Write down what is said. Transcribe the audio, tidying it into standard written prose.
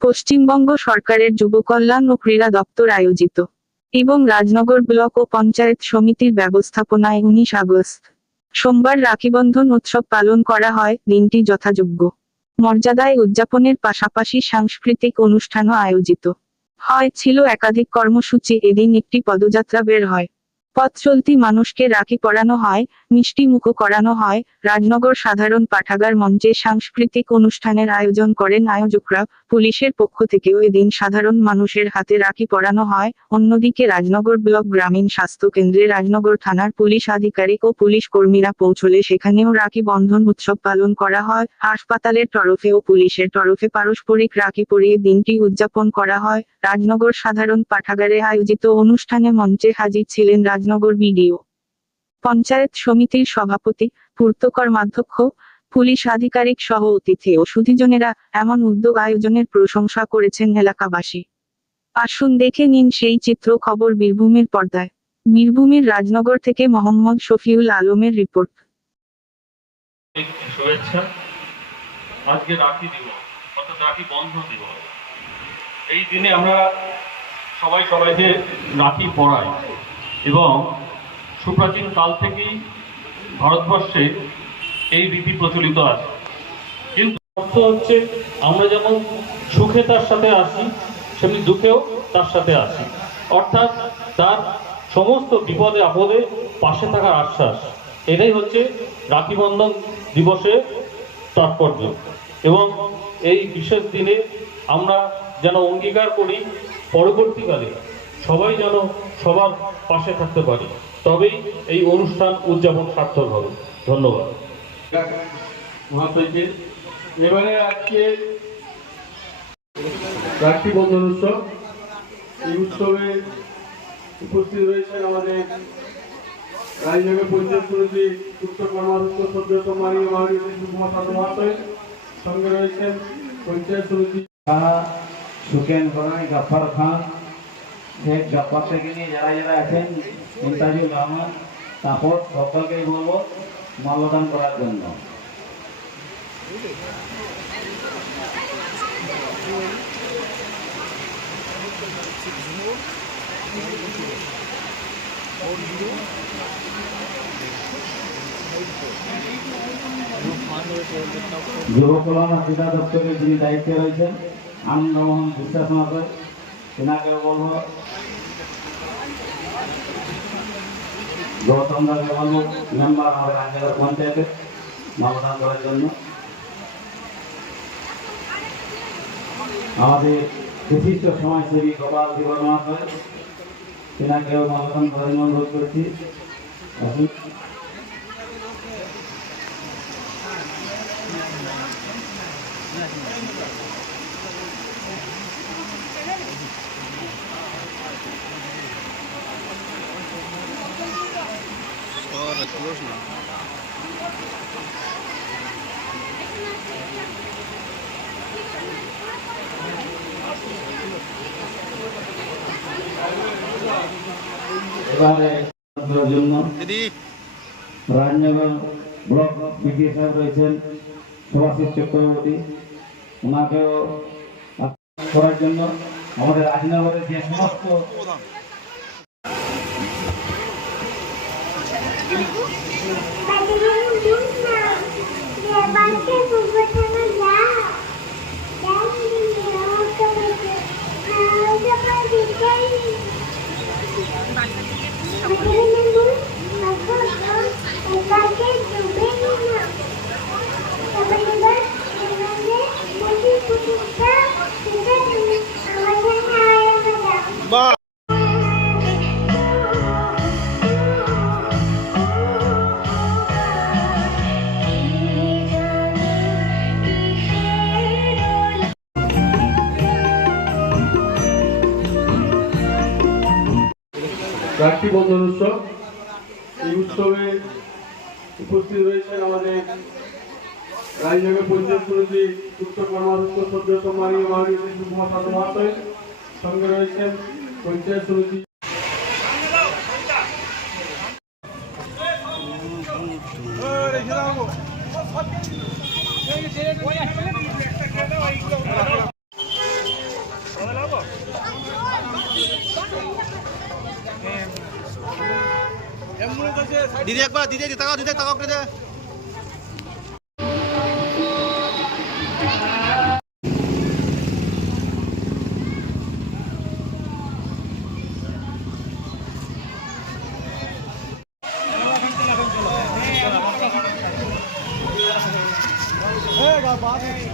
পশ্চিমবঙ্গ সরকারের যুব কল্যাণ ও ক্রীড়া দপ্তর আয়োজিত এবং রাজনগর ব্লক ও পঞ্চায়েত সমিতির ব্যবস্থাপনায় 19 আগস্ট সোমবার রাখিবন্ধন উৎসব পালন করা হয়। দিনটি যথাযোগ্য মর্যাদায় উদযাপনের পাশাপাশি সাংস্কৃতিক অনুষ্ঠানও আয়োজিত ছিল একাধিক কর্মসূচি। এদিন একটি পদযাত্রা বের হয়, পথ চলতি মানুষকে রাখি পরানো হয়, মিষ্টি মুখো করানো হয়। রাজনগর সাধারণ পাঠাগার মঞ্চে সাংস্কৃতিক অনুষ্ঠানের আয়োজন করেন আয়োজকরা। পুলিশের পক্ষ থেকেও এদিন সাধারণ মানুষের হাতে রাখি পরানো হয়। অন্যদিকে রাজনগর ব্লক গ্রামীণ স্বাস্থ্য কেন্দ্রে রাজনগর থানার পুলিশ আধিকারিক ও পুলিশ কর্মীরা পৌঁছলে সেখানেও রাখি বন্ধন উৎসব পালন করা হয়। হাসপাতালের তরফে ও পুলিশের তরফে পারস্পরিক রাখি পরিয়ে দিনটি উদযাপন করা হয়। রাজনগর সাধারণ পাঠাগারে আয়োজিত অনুষ্ঠানে মঞ্চে হাজির ছিলেন রাজনগর বিডিও, পঞ্চায়েত সমিতির সভাপতি, পূর্ত কর্মাধ্যক্ষ, পুলিশ আধিকারিক সহ অতিথি ও সুধীজনেরা। এমন উদ্যোগ আয়োজনের প্রশংসা করেছেন এলাকাবাসী। আসুন দেখে নিন সেই চিত্র। খবর বীরভূমের পর্দায়। বীরভূমের রাজনগর থেকে মোহাম্মদ শফিউল আলমের রিপোর্ট। শুভেচ্ছা। আজকে রাখি দিবস, অর্থাৎ রাখি বন্ধন দিবস। এই দিনে আমরা সবাইকে রাখি পরাই এবং সুপ্রাচীন কাল থেকেই ভারতবর্ষে এই রীতি প্রচলিত আছে। কিন্তু অর্থ হচ্ছে আমরা যেমন সুখে তার সাথে আসি, সেমনি দুঃখেও তার সাথে আসি, অর্থাৎ তার সমস্ত বিপদে আপদে পাশে থাকার আশ্বাস। এটাই হচ্ছে রাখি বন্ধন দিবসের তাৎপর্য। এবং এই বিশেষ দিনে আমরা যেন অঙ্গীকার করি পরবর্তীকালে সবাই যেন সবার পাশে থাকতে পারি, তবেই এই অনুষ্ঠান উদযাপন সার্থক হবে। ধন্যবাদ মহাশয়কে। এবারে আজকে রাখি বন্ধন উৎসব, এই উৎসবে উপস্থিত রয়েছেন আমাদের রাজনগর পঞ্চায়েত সমিতি উত্তর কর্মাধ্যক্ষ সদ্য মাননীয় মহাশয়, সঙ্গে রয়েছেন পঞ্চায়েত সমিতি সুকেন বনাই, গাফার খান, শেখ গাফার থেকে নিয়ে যারা আছেন, ইন্তাজুল রহমান, তারপর সকলকেই বলবো মাল্যদান করার জন্য। যুব কল্যাণ ক্রীড়া দপ্তরের যিনি দায়িত্বে রয়েছেন আনন্দমোহন বিশ্বাস মহাশয়, তেনাকেও বলবো। গৌতম দাকে বলবো মেম্বার আমাদের রাজনগর পঞ্চায়েতের মাল্যদান করার জন্য। আমাদের বিশিষ্ট সমাজসেবী গোপাল ধীবর মহাশয়, তেনাকেও মাল্যদান করার জন্য অনুরোধ করছি। এবারে জন্য রাজনগর ব্লক বিডিও সাহেব রয়েছেন সুভাষিস চক্রবর্তী, ওনাকেও করার জন্য। আমাদের রাজনগরের যে সমস্ত রাখি বন্ধন উৎসব, এই উৎসবে উপস্থিত রয়েছেন আমাদের রাজনগর পঞ্চায়েত সমিতি উত্তর কর্মাধ্যক্ষ সদ্য মাননীয় মহাশয়, সঙ্গে রয়েছেন পঞ্চায়েত সমিতি দিদি একবার দিদি তাকাও দিদি তাকাও করে দে বাদ